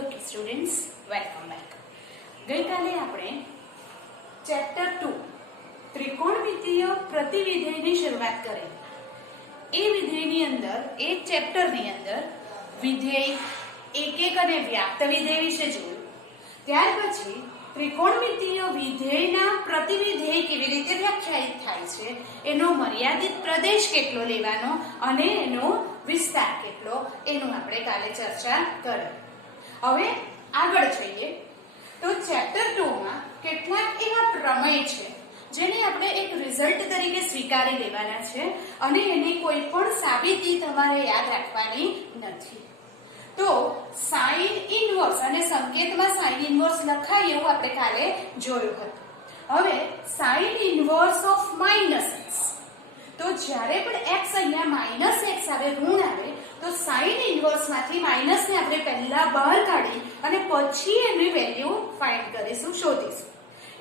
Okay students, welcome back. ગઈકાલે આપણે chapter 2 ત્રિકોણમિતિય પ્રતિવિધેયની શરૂઆત કરી. એ વિધેયની અંદર, એ ચેપ્ટરની અંદર વિધેય, એકક અને વ્યાપ્ત વિધેય વિશે જોયું. ત્યાર પછી ત્રિકોણમિતિય વિધેયના પ્રતિવિધેય કેવી રીતે વ્યાખ્યાયિત થાય છે, એનો મર્યાદિત પ્રદેશ કેટલો લેવાનો અને એનો વિસ્તાર કેટલો, એનું આપણે કાલે ચર્ચા કરી. હવે આગળ જઈએ તો ચેપ્ટર 2 માં કેટલાક એવા પ્રમેય છે જેને આપણે એક રિઝલ્ટ તરીકે સ્વીકારી લેવાના છે અને એની કોઈ પણ સાબિતી તમારે યાદ રાખવાની નથી. તો સાઇન ઇનવર્સ અને સંકેતમાં સાઇન ઇનવર્સ લખાય એવું આપણે કાલે જોયું હતું. હવે સાઇન ઇનવર્સ ઓફ -x, તો જ્યારે પણ x અહીંયા -x આવે, ઋણ આવે, તો સાઇન ઇનવર્સ માંથી માઈનસ ને આપણે પહેલા બહાર કાઢી અને પછી એની વેલ્યુ ફાઇન્ડ કરીશું, શોધીશું.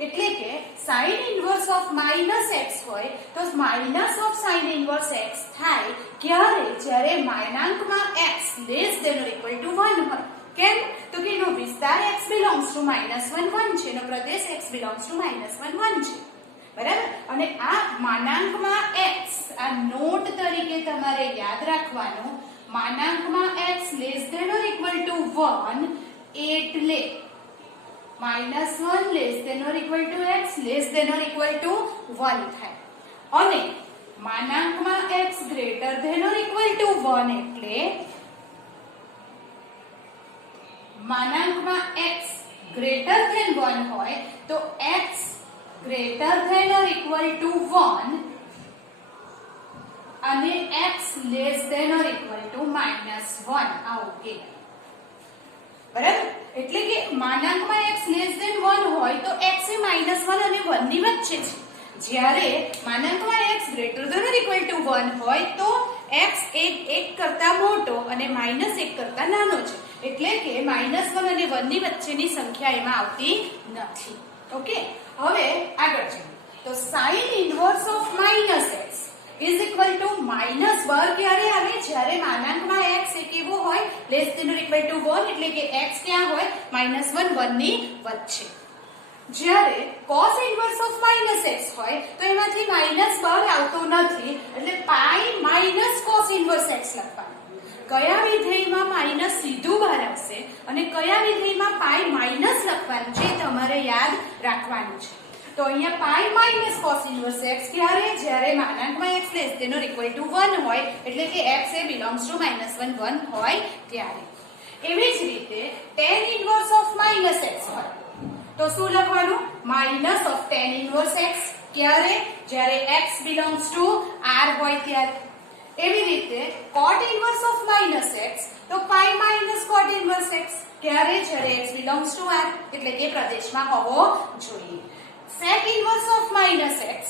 એટલે કે સાઇન ઇનવર્સ ઓફ -x હોય તો minus of sine inverse x થાય ક્યારે? જ્યારે માનાંકમાં x less than or equal to 1 હોય. કેમ? તો કે એનો વિસ્તાર x બિલોંગ્સ ટુ -1 1 છે, એનો પ્રદેશ x બિલોંગ્સ ટુ -1 1 છે. બરાબર? અને આ માનાંકમાં x, આ નોટ તરીકે તમારે યાદ રાખવાનું. માનાંકમાં x less than or equal to 1 એટલે -1 less than or equal to x less than or equal to 1 થાય. અને માનાંકમાં x greater than or equal to 1 એટલે માનાંકમાં x ગ્રેટર ધેન 1 હોય તો x greater than or equal to 1 અને x less than or equal to -1 આવું કે. બરાબર? એટલે કે માનાંકમાં x લેસ ધેન 1 હોય તો x એ -1 અને 1 ની વચ્ચે છે. જ્યારે માનાંકમાં x greater than or equal to 1 હોય તો x એક કરતા મોટો અને -1 કરતા નાનો છે. એટલે કે -1 અને 1 ની વચ્ચેની સંખ્યા એમાં આવતી નથી. ઓકે, હવે આગળ જોઈએ તો sin inverse of -x is equal to minus બહાર ક્યારે આવે? જ્યારે માનાંકમાં x એક એવો હોય less than or equal to 1, એટલે કે x ક્યાં હોય? -1 1 ની વચ્ચે. જ્યારે cos ઇનવર્સ ઓફ -x હોય તો એમાંથી માઈનસ બહાર આવતો નથી, એટલે પાઈ માઈનસ cos ઇનવર્સ x લખવાનું. કયા વિધેયમાં માઈનસ સીધું બહાર આવશે અને કયા વિધેયમાં પાઈ માઈનસ લખવાનું છે તમારે યાદ રાખવાનું છે. તો અહીંયા pi minus cos inverse x ક્યારે? જ્યારે માનાંકમાં x less than or equal to 1 હોય, એટલે કે x એ બિલોંગ્સ ટુ -1 1 હોય ત્યારે. એવી જ રીતે tan ઇનવર્સ ઓફ -x હોય તો શું લખવાનું? Minus of tan inverse x ક્યારે? જ્યારે x બિલોંગ્સ ટુ r હોય ત્યારે. એવી રીતે cot ઇનવર્સ ઓફ -x તો pi minus cot inverse x ક્યારે? જ્યારે x બિલોંગ્સ ટુ r, એટલે કે પ્રદેશમાં હોવો જોઈએ. sec ઇનવર્સ ઓફ -x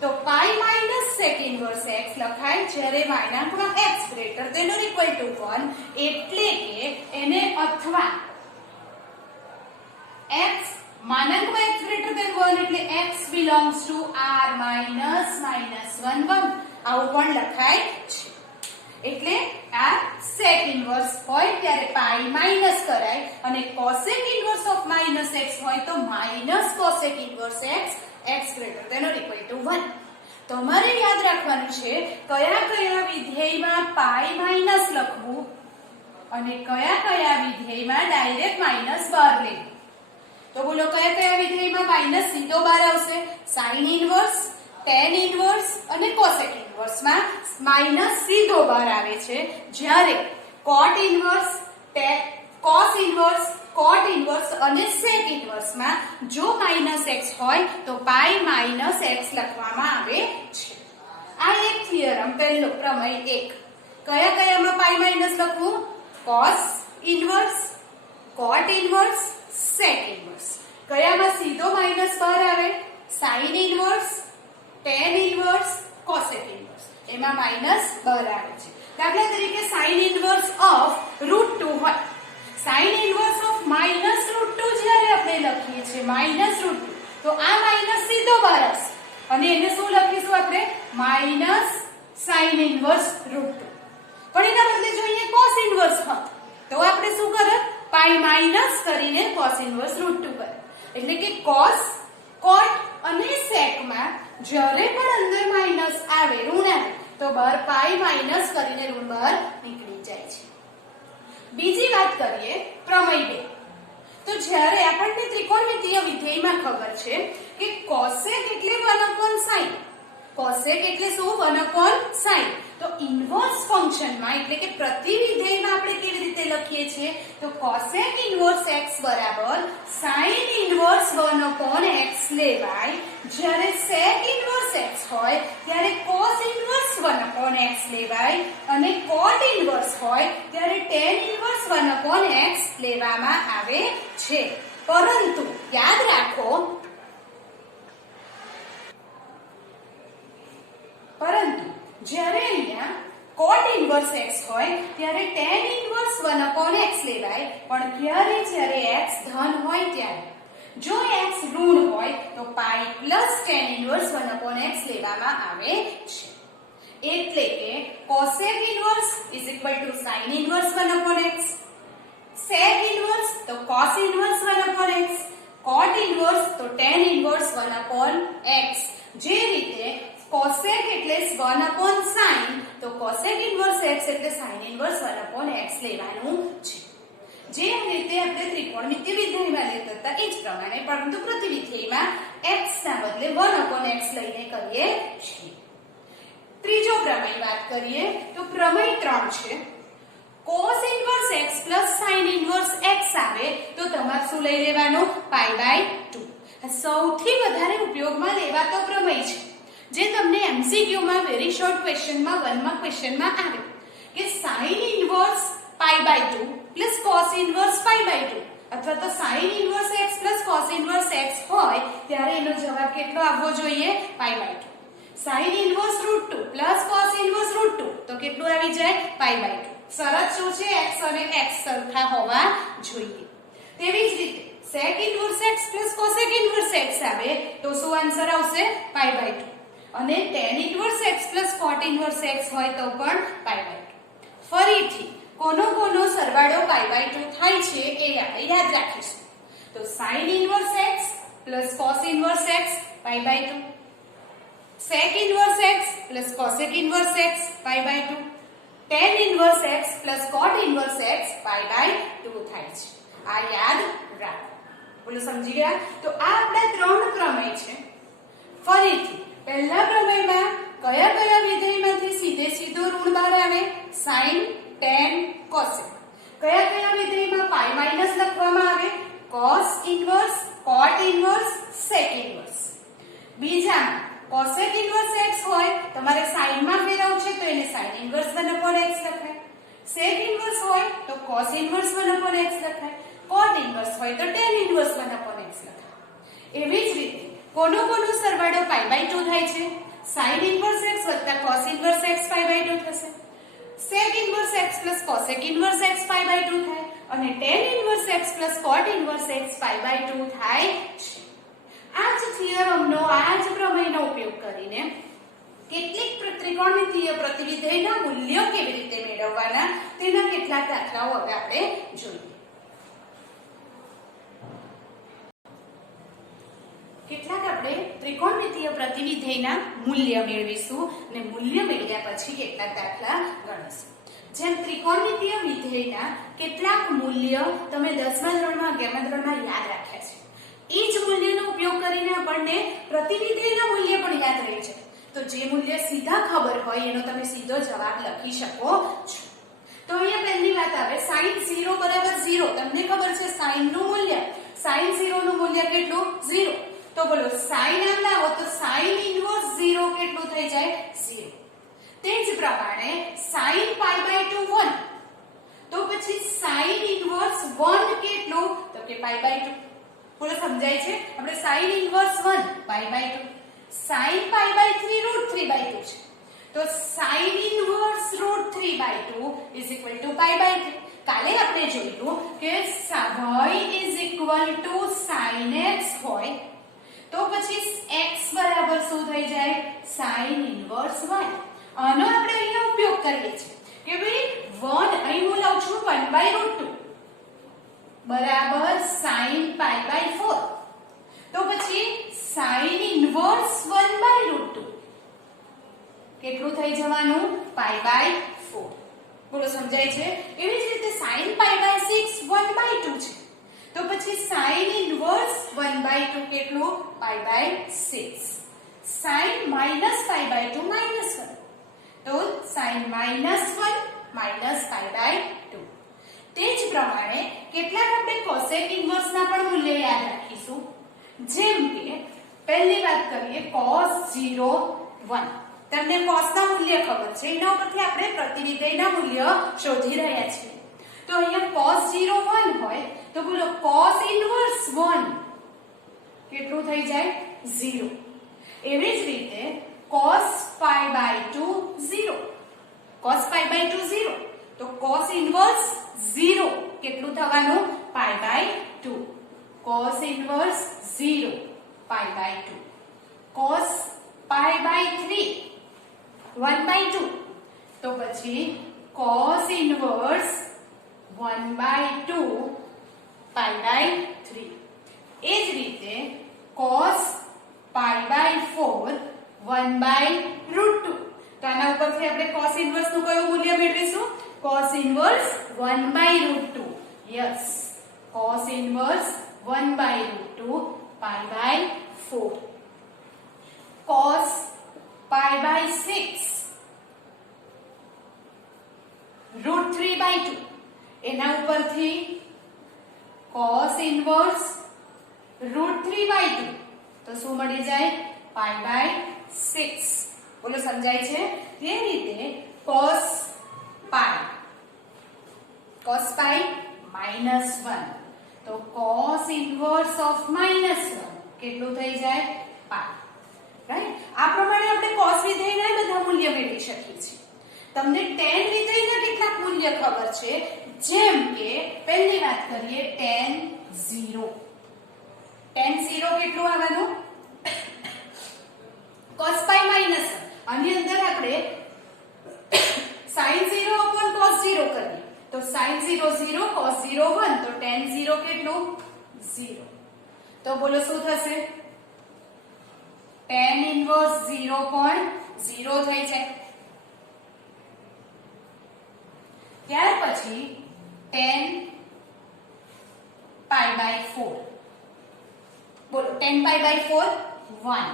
તો pi minus sec inverse x લખાય જ્યારે માનાંકમાં x greater than or equal to 1, એટલે કે એને અથવા x માનાંકમાં x ગ્રેટર ધેન 1 એટલે x belongs to r minus -1 1 આવું પણ લખાય છે. એટલે આ sec ઇનવર્સ હોય ત્યારે પાઈ માઈનસ કરાય અને cosec ઇનવર્સ ઓફ -x હોય તો minus cosec inverse x greater than or equal to 1. તમારે યાદ રાખવાનું છે કયા કયા વિધેયમાં પાઈ માઈનસ લખવું અને કયા કયા વિધેયમાં ડાયરેક્ટ માઈનસ બહાર લેવું. તો બોલો કયા કયા વિધેયમાં માઈનસ સીધો બહાર આવશે? sin ઇનવર્સ, tan ઇનવર્સ અને cosec ઇનવર્સમાં માઈનસ સીધો બહાર આવે છે. જ્યારે cot inverse, cos inverse, cot inverse અને sec ઇનવર્સમાં જો -x હોય તો પાઈ માઈનસ x લખવામાં આવે છે. આ એક થિયરમ, પહેલો પ્રમેય 1. કયા કયામાં પાઈ માઈનસ લખવું? cos inverse, cot inverse, sec inverse. કયામાં સીધો માઈનસ બહાર આવે? sin inverse, tan inverse, cosec inverse. એમાં માઈનસ બહાર આવે છે. દાખલા તરીકે sin ઇનવર્સ ઓફ √2 હોય. sin ઇનવર્સ ઓફ -√2 જ્યારે આપણે લખીએ છીએ -√2 તો આ માઈનસ સીધો બહાર આવશે અને એને શું લખીશું આપણે? Minus sin inverse √2. પણ એના બદલે જો અહીંયા cos ઇનવર્સ હોત તો આપણે શું કરત? પાઈ માઇનસ કરીને cos ઇન્વર્સ √2 કરે. એટલે કે cos, cot અને sec માં જ્યારે પણ અંદર માઇનસ આવે, ઋણ આવે, તો બહાર પાઈ માઇનસ કરીને ઋણ બહાર નીકળી જાય છે. બીજી વાત કરીએ પ્રમેય 2. તો જ્યારે આપણને ત્રિકોણમિતિય વિધેયમાં ખબર છે કે cosec એટલે 1/sin. cosec એટલે શું? 1/sin. તો ઇન્વર્સ ફંક્શનમાં એટલે કે પ્રતિવિધેયમાં આપણે કેવી રીતે લખીએ છીએ? તો cosec ઇન્વર્સ x બરાબર sin ઇન્વર્સ 1/x લેવાય. જ્યારે sec ઇન્વર્સ x હોય ત્યારે cos ઇન્વર્સ 1/x લેવાય અને cot ઇન્વર્સ હોય ત્યારે tan ઇન્વર્સ 1/x લેવામાં આવે છે. પરંતુ યાદ રાખો, પરંતુ જ્યારે અહીંયા cot ઇન્વર્સ x હોય ત્યારે tan ઇન્વર્સ 1/x લેવાય. પણ ક્યારે? જ્યારે x ધન હોય ત્યારે. જો x ઋણ હોય તો pi plus tan inverse 1/x લેવામાં આવે છે. એટલે કે cosec inverse sin inverse 1/x, sec inverse તો cos inverse 1/x, cot inverse તો tan ઇન્વર્સ 1/x. જે રીતે cosec એટલે 1/sin તો cosec ઇન્વર્સ x એટલે sin ઇન્વર્સ 1/x લેવાનું છે. જે રીતે આપણે ત્રિકોણમિતિય વિધેયમાં લેતા હતા એ જ પ્રમાણે, પરંતુ પ્રતિવિધેયમાં x ના બદલે 1/x લઈને કરીએ છીએ. ત્રીજો પ્રમેય વાત કરીએ તો પ્રમેય 3 છે. cos inverse x sin inverse x આવે તો તમારે શું લઈ લેવાનું? π/2. સૌથી વધારે ઉપયોગમાં લેવાતો પ્રમેય છે, જે તમને MCQ માં વેરી શોર્ટ ક્વેશ્ચનમાં 1 માં ક્વેશ્ચનમાં આવે કે sin inverse π/2 plus cos inverse π/2 અથવા તો sin inverse x plus cos inverse x હોય ત્યારે એનો જવાબ કેટલો આવવો જોઈએ? π/2. sin inverse √2 plus cos inverse √2 તો કેટલું આવી જાય? π/2. શરત શું છે? x અને x સરખા હોવા જોઈએ. તેવી જ રીતે sec inverse x plus cosec inverse x આવે તો શું આન્સર આવશે? π/2. અને tan inverse x plus cot inverse x હોય તો પણ π/2. ફરીથી કોનો સરવાળો π/2 થાય છે એ આપણે યાદ રાખીશું. તો sin inverse x plus cos inverse x π/2, sec inverse x plus cosec inverse x π/2, tan inverse x plus cot inverse x π/2 થાય છે. આ યાદ રાખો. બોલો સમજી ગયા? તો આ આપણા 3 પ્રમેય છે. ફરીથી પહેલા પ્રમેયમાં કયા વિધેયમાંથી સીધો ઋણ બહાર આવે? sin, tan, cosec. કયા વિધેયમાં પાઈ માઈનસ લખવામાં આવે? cos inverse, cot inverse, sec inverse. બીજામાં cosec ઇન્વર્સ x હોય, તમારે sin માં ફેરવવું છે તો એને sin ઇન્વર્સ 1/x લખાય. sec ઇન્વર્સ હોય તો cos ઇન્વર્સ 1/x લખાય. cot ઇન્વર્સ હોય તો tan ઇન્વર્સ 1/x લખાય. એવી જ રીતે કોનો સરવાળો π/2 થાય છે? sin ઇન્વર્સ x વત્તા cos ઇન્વર્સ x π/2 થશે. sec inverse x plus cosec inverse x π/2 થાય અને tan inverse x plus cot inverse x π/2 થાય છે. આ જ થિયરમનો, આ જ પ્રમેયનો ઉપયોગ કરીને કેટલીક ત્રિકોણમિતિય પ્રતિવિધેયના મૂલ્યો કેવી રીતે મેળવવાના તેના કેટલાક દાખલાઓ હવે આપણે જોઈએ. કેટલાક આપણે ત્રિકોણમિતિય પ્રતિવિધેયના મૂલ્ય મેળવીશું અને મૂલ્ય મેળવ્યા પછી કેટલાક દાખલા ગણીશું. જેમ ત્રિકોણમિતિય વિધેયના કેટલાક મૂલ્ય તમે 10મા ધોરણમાં 11મા ધોરણમાં યાદ રાખ્યા છે. એ જ મૂલ્યનો ઉપયોગ કરીને આપણને પ્રતિવિધેયના મૂલ્ય પણ યાદ રહે છે. તો જે મૂલ્ય સીધા ખબર હોય એનો તમે સીધો જવાબ લખી શકો છો. તો અહીંયા પહેલી વાત આવે sin 0 બરાબર 0. તમને ખબર છે sin નું મૂલ્ય, sin 0 નું મૂલ્ય કેટલું? 0. તો બોલો sin આમ લાવો તો sin ઇન્વર્સ 0 કેટલું થઈ જાય? 0. તે જ પ્રમાણે sin π/2 1. તો પછી sin ઇન્વર્સ 1 કેટલું? તો કે π/2. બોલો સમજાય છે? આપણે sin ઇન્વર્સ 1 π/2, sin π/3 √3/2 છે. તો sin ઇન્વર્સ √3/2 π/2. કાલે આપણે જોયું કે y sin x હોય તો પછી x બરાબર શું થઈ જાય? sin inverse 1. આનો આપણે અહીંયા ઉપયોગ કરીએ છીએ કે ભાઈ 1 અહીં હું લઉં છું 1/√2. બરાબર sin π/4. તો પછી sin ઇન્વર્સ 1/√2 કેટલું થઈ જવાનું π/4. બોલો સમજાય છે? એવી જ રીતે sin π/6 1/2 છે. તો પછી sin ઇન્વર્સ 1/2 કેટલું π/6. sin -π/2 -1 તો sin -1 -π/2. તે જ પ્રમાણે કેટલાક આપણે cosec ઇન્વર્સ ના પણ મૂલ્ય યાદ રાખીશું. જેમ કે પહેલી વાત કરીએ cos 0 1. તમને cos ના મૂલ્ય ખબર છે, એના ઉપરથી આપણે પ્રતિવિધેયના મૂલ્ય શોધી રહ્યા છીએ. તો અહીંયા cos 0 1 હોય તો બોલો cos ઇન્વર્સ 1 કેટલું થઈ જાય 0. એવી જ રીતે cos π/2 0. cos π/2 0 તો cos ઇન્વર્સ 0 કેટલું થવાનું π/2. cos inverse 0 π/2. cos π/3 1/2 તો પછી cos ઇન્વર્સ 1/2 π/3. એ જ રીતે cos π/4 1/√2. તો આના ઉપરથી આપણે cos ઇન્વર્સ નું કયું મૂલ્ય મેળવીશું? cos inverse 1/√2. Yes, cos inverse 1/√2 π/4. cos π/6 √3/2. એના ઉપરથી cos ઇન્વર્સ √3/2 તો શું મળી જાય π/6. બોલો સમજાય છે? તે રીતે cos π -1 તો cos ઇન્વર્સ ઓફ -1 કેટલું થઈ જાય π. રાઈટ? આ પ્રમાણે આપણે cos વિધેયના બધા મૂલ્ય મેળવી શકીએ છીએ. તમને tan વિધેયના કેટલાક મૂલ્ય ખબર છે, જેમ કે પહેલી વાત કરીએ tan 0. tan 0 કેટલું આવવાનું cos π -1. આની અંદર આપણે sin 0 upon cos 0 કરીએ તો sin 0 0 cos 0 1 તો tan 0 કેટલું 0. તો બોલો શું થશે? tan ઇન્વર્સ 0.0 થઈ જાય. ત્યાર પછી tan π/4 બોલો tan π/4 1.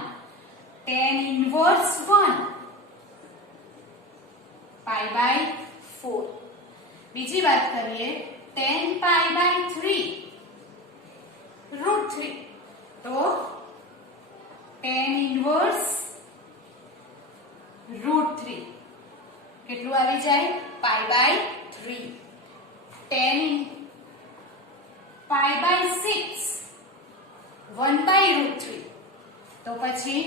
tan inverse 1 π/4. બીજી વાત કરીએ tan π/3 √3 તો tan ઇન્વર્સ √3 કેટલું આવી જાય π/3. tan π/6 1/√3 તો પછી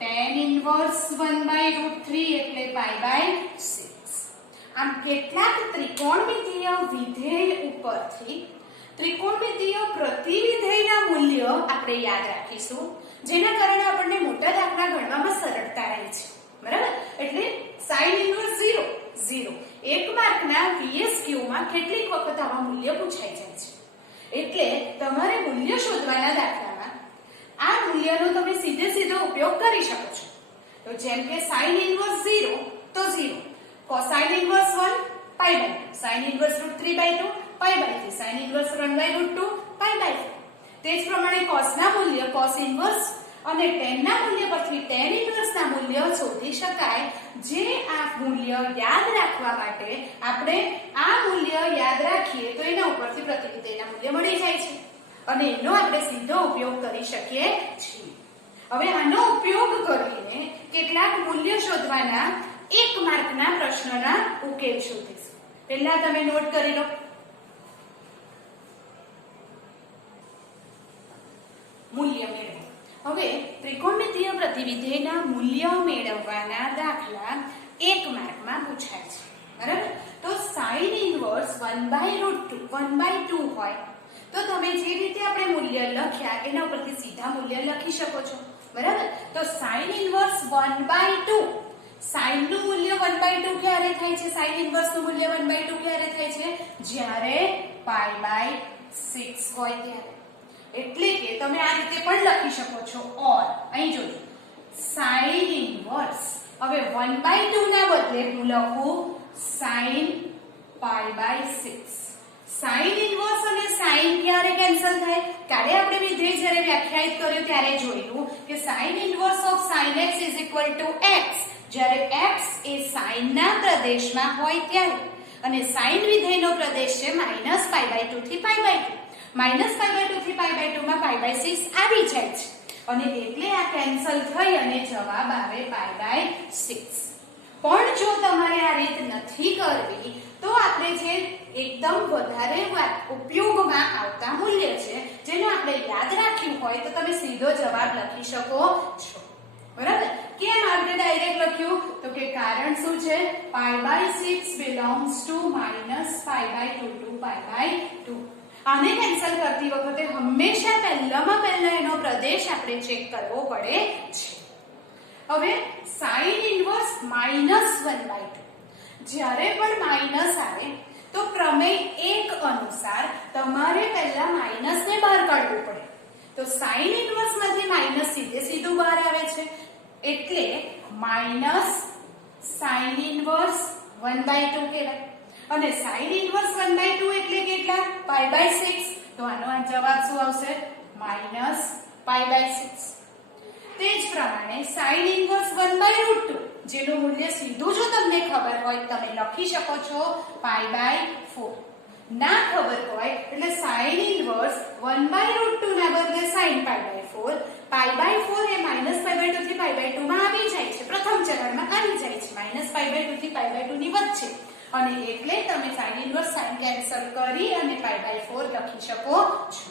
tan ઇન્વર્સ 1/√3 એટલે π/6. આમ કેટલાક ત્રિકોણમિતીય વિધેય ઉપરથી ત્રિકોણમિતીય પ્રતિવિધેયના મૂલ્ય આપણે યાદ રાખીશું, જેના કારણે આપણને મોટા દાખલા ગણવામાં સરળતા રહે છે. બરાબર? એટલે sin ઇન્વર્સ 0 0. 1 માર્કના VSQ માં કેટલીક વખત આવા મૂલ્ય પૂછાઈ જાય છે. એટલે તમારે મૂલ્ય શોધવાના દાખલામાં આ મૂલ્યનો તમે સીધો ઉપયોગ કરી શકો છો. તો જેમ કે sin ઇન્વર્સ 0 તો 0. sin inverse 1 π/2. sin inverse √3/2 π/3. sin inverse 1/√2 π/4. તે જ પ્રમાણે cos ના મૂલ્ય cos ઇન્વર્સ અને tan ના મૂલ્ય પરથી tan ઇન્વર્સ ના મૂલ્ય શોધી શકાય. જે આ મૂલ્ય યાદ રાખવા માટે આપણે આ મૂલ્ય યાદ રાખીએ તો એના ઉપરથી પ્રતિવિધેયના મૂલ્ય મળી જાય છે અને એનો આપણે સીધો ઉપયોગ કરી શકીએ છીએ. હવે આનો ઉપયોગ કરીને કેટલાક મૂલ્ય શોધવાના 1 માર્કના પ્રશ્નના ઉકેલ શોધીશું. પહેલા તમે નોટ કરી લો. મૂલ્ય મેળવો. હવે ત્રિકોણમિતીય પ્રતિવિધેયના મૂલ્ય મેળવવાના દાખલા 1 માર્કમાં પૂછાય છે. બરાબર? તો sin ઇન્વર્સ 1/2 હોય તો તમે જે રીતે આપણે મૂલ્ય લખ્યા એના ઉપરથી સીધા મૂલ્ય લખી શકો છો. બરાબર? તો sin ઇન્વર્સ 1/2. sin નું મૂલ્ય 1/2 ક્યારે થાય છે? sin ઇન્વર્સ નું મૂલ્ય 1/2 ક્યારે થાય છે? જ્યારે π π/6 હોય ત્યારે. એટલે કે તમે આ રીતે પણ લખી શકો છો ઓર અહીં જોજો sin ઇન્વર્સ. હવે 1/2 ના બદલે હું લખું sin π/6. sin ઇન્વર્સ અને sin ક્યારે કેન્સલ થાય? ત્યારે આપણે વિધેય જ્યારે વ્યાખ્યાયિત કર્યું ત્યારે જોયું કે sin inverse of sin x x જ્યારે x એ sin ના પ્રદેશમાં હોય ત્યારે, અને sin વિધેયનો પ્રદેશ છે -π/2 થી π/2. -π/2 થી π/2 માં π/6 આવી જાય છે અને એટલે આ કેન્સલ થઈ અને જવાબ આવે π/6. પણ જો તમારે આ રીત નથી કરવી તો આપણે જે એકદમ વધારે ઉપયોગમાં આવતા મૂલ્ય છે જેને આપણે યાદ રાખ્યું હોય તો તમે સીધો જવાબ લખી શકો છો. બરાબર? કેમ આપણે ડાયરેક્ટ લખ્યું? તો કે કારણ શું છે? π/6 belongs to -π/2 to π/2. આને કેન્સલ કરતી વખતે હંમેશા પહેલામાં પહેલા એનો પ્રદેશ આપણે ચેક કરવો પડે છે. હવે sin ઇન્વર્સ -1/2. જ્યારે પણ માઈનસ આવે તો પ્રમેય 1 અનુસાર તમારે પહેલા માઈનસ ને બહાર કાઢવું પડે. તો sin ઇન્વર્સ માંથી માઈનસ સીધું બહાર આવે છે એટલે માઈનસ sin ઇન્વર્સ 1/2 કહેવાય. અને sin ઇન્વર્સ 1/2 એટલે કેટલા? π/6. તો આનો જવાબ શું આવશે? -π/6. તે જ પ્રમાણે sin ઇન્વર્સ 1/√2 જેનું મૂલ્ય સીધું જો તમને ખબર હોય તમે લખી શકો છો π/4. ના ખબર હોય એટલે sin ઇન્વર્સ 1/√2 ના બદલે sin π/4. π/4 એ -π/2 થી π/2 માં આવી જાય છે, પ્રથમ ચરણમાં આવી જાય છે -π/2 થી π/2 ની વચ્ચે, અને એટલે તમે sin ઇન્વર્સ sin કેન્સલ કરી અને π/4 લખી શકો છો.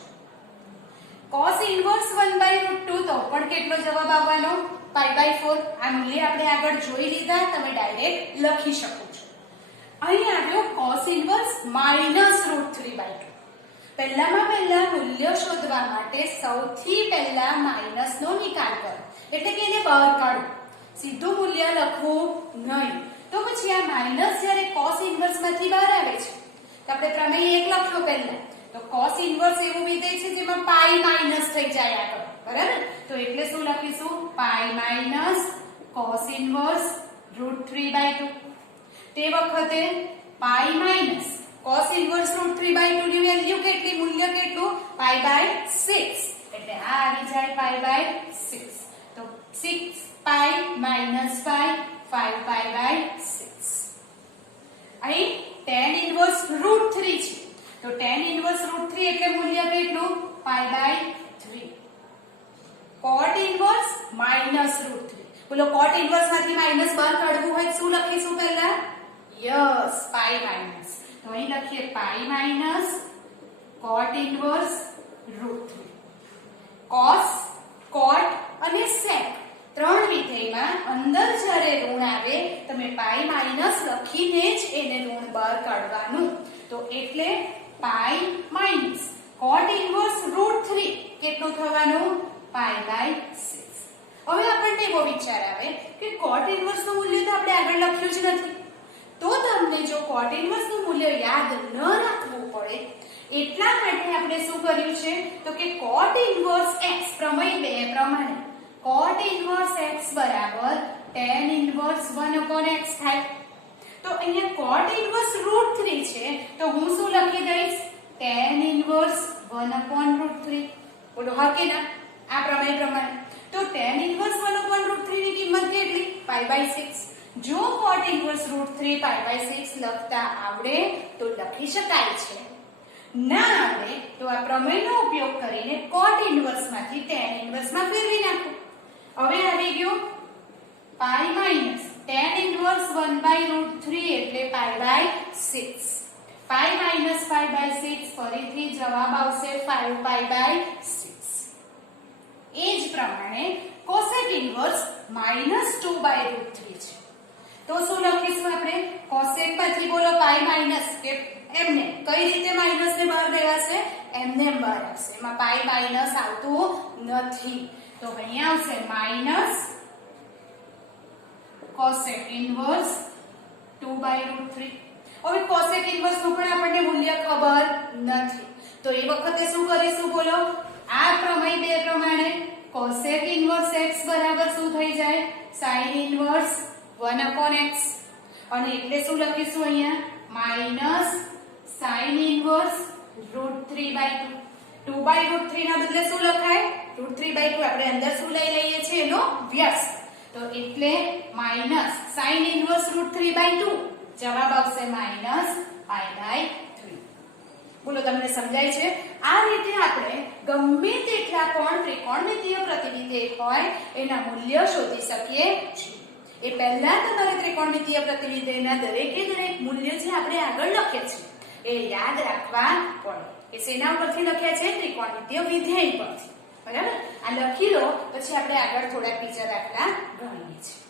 cos ઇન્વર્સ 1/√2 તો પણ કેટલો જવાબ આવવાનો? π/4. આ મૂલ્ય આપણે આગળ જોઈ લીધા, તમે ડાયરેક્ટ લખી શકો છો. અહીં આવ્યો cos ઇન્વર્સ -√3/2. પહેલામાં પહેલા મૂલ્ય શોધવા માટે સૌથી પહેલા માઈનસ નો નિકાલ કરો, એટલે કે એને બહાર કાઢો. સીધું મૂલ્ય લખવું નહીં. તો પછી આ માઈનસ જ્યારે cos ઇન્વર્સ માંથી બહાર આવે છે તો આપણે પ્રમેય 1 લખ્યો પહેલા. તો cos ઇન્વર્સ એવું વિધેય છે જેમાં પાઈ માઈનસ થઈ જાય આગળ. બરાબર? તો એટલે શું લખીશું? પાઈ માઈનસ cos ઇન્વર્સ √3/2. તે વખતે પાઈ માઈનસ cos ઇન્વર્સ √3/2 ની વેલ્યુ કેટલી? મૂલ્ય કેટલું? π/6. એટલે આ આવી જાય π/6. તો 6π - π 5π/6. અહીં tan ઇન્વર્સ √3 છે તો tan ઇન્વર્સ √3 એટલે મૂલ્ય કેટલું? π/3. cot inverse -√3. બોલો cot ઇન્વર્સ માંથી માઈનસ બહાર કાઢવું હોય શું લખીશું પહેલા? યસ, પાઈ માઈનસ. તો અહીં લખીએ પાઈ minus cot inverse √3. cos, cot અને sec ત્રણ વિધેયમાં અંદર જ્યારે ઋણ આવે તમે પાઈ માઈનસ લખીને જ એને ઋણ બહાર કાઢવાનું. તો એટલે પાઈ માઈનસ cot ઇન્વર્સ √3 કેટલું થવાનું? π/6. હવે આપણને એવો વિચાર આવે કે cot ઇન્વર્સ નું મૂલ્ય તો આપણે આગળ લખ્યું જ નથી. તો તમને જો cot ઇન્વર્સ નું મૂલ્ય યાદ ન રાખવું પડે એટલા માટે આપણે શું કર્યું છે તો કે cot ઇન્વર્સ x પ્રમેય 2 પ્રમાણે cot ઇન્વર્સ x બરાબર tan ઇન્વર્સ 1/x થાય. તો અહીંયા cot ઇન્વર્સ √3 છે તો હું શું લખી દઈશ? tan inverse 1/√3. બોલો હા કે ના? આ પ્રમેય પ્રમાણે તો tan ઇન્વર્સ 1/√3 ની કિંમત કેટલી? π/6. જો cot ઇન્વર્સ √3 π/6 લખતા આવડે તો લખી શકાય છે. ના આવડે તો આ પ્રમેયનો ઉપયોગ કરીને cot ઇન્વર્સ માંથી tan ઇન્વર્સ માં ફેરવી નાખો. હવે આવી ગયું પાઈ માઈનસ tan ઇન્વર્સ 1/√3 એટલે π/6. પાઈ માઈનસ π/6 ફરીથી જવાબ આવશે 5π/6. એ જ પ્રમાણે cosec ઇન્વર્સ -2/√3 છે. તો શું લખીશું આપણે? cosec માંથી બોલો પાઈ માઈનસ કે એમને કઈ રીતે માઈનસ ને બહાર ગયા છે? એમને બહાર આવશે, એમાં પાઈ માઈનસ આવતું નથી. તો અહીંયા આવશે માઈનસ cosec ઇન્વર્સ 2/√3. હવે cosec ઇન્વર્સ નું પણ આપણને મૂલ્ય ખબર નથી. તો એ વખતે શું કરીશું બોલો? આ પ્રમેય બે પ્રમાણે cosec inverse x બરાબર શું થઈ જાય? sin inverse 1/x. અને એટલે શું લખીશું અહીંયા? Minus sin inverse √3/2. 2/√3 ના બદલે શું લખાય? √3/2. આપણે અંદર શું લઈ લઈએ છીએ? એનો વ્યસ્ત. તો એટલે માઈનસ sin inverse √3/2. જવાબ આવશે માઈનસ π/3. બોલો તમને સમજાય છે? આ રીતે આપણે ગમે તેટલા પણ ત્રિકોણમિતિય પ્રતિવિધેય હોય એના મૂલ્ય શોધી શકીએ છીએ. એ પહેલા તમારે ત્રિકોણમિતિય પ્રતિવિધેયના દરેકે દરેક મૂલ્ય જે આપણે આગળ લખ્યા છે એ યાદ રાખવા પડે. એ શેના ઉપરથી લખ્યા છે? ત્રિકોણમિતિય વિધેય પરથી. બરાબર? આ લખી લો, પછી આપણે આગળ થોડાક બીજા દાખલા ગણીએ છીએ.